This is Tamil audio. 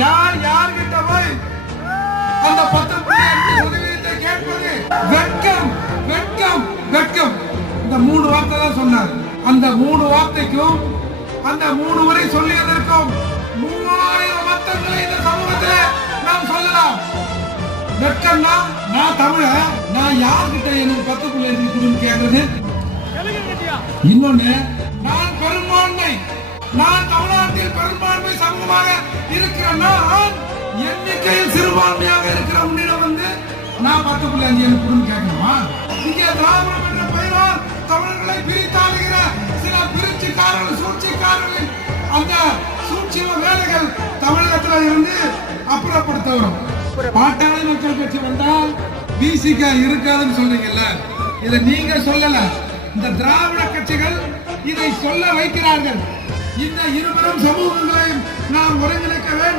யார்கிட்ட போய் அந்த 10% கேட்பது? வெட்கம் வெட்கம் வெட்கம். இந்த 3 வார்த்தை தான் சொன்னார். அந்த 3 வார்த்தைக்கும் அந்த 3 முறை சொல்லியதற்கும் 3000 மத்தங்களை இந்த சமூகத்தில் நாம் சொல்லலாம். வெட்கம்னா நான் தமிழன், நான் யார்கிட்ட எனக்கு 10% கேட்கறது? இன்னொன்னு, நான் பெரும்பான்மை, நான் தமிழ்நாட்டில் பெரும்பான்மை சமூகமாக இருக்கிற நான் எண்ணிக்கையில் சிறுபான்மையாக இருக்கிற உன்னிடம் வந்து நான் 10.5 எனக்கு கேட்கணுமா? இங்கே திராவிடம் என்ற பெயரால் தமிழர்களை பிரித்தாளுகிற சில பிரிச்சுக்காரர்கள் சூழ்ச்சிக்காரர்களின் அந்த சூழ்ச்சிம வேலைகள் தமிழகத்தில் இருந்து அப்புறப்படுத்த வரும். பாட்டாளி மக்கள் கட்சி வந்தால் பிசிக இருக்காதுன்னு சொல்றீங்கல்ல, இதை நீங்க சொல்லல, இந்த திராவிட கட்சிகள் இதை சொல்ல வைக்கிறார்கள். இந்த இருவரும் சமூகங்களையும் நாம் ஒருங்கிணைக்க வேண்டும்.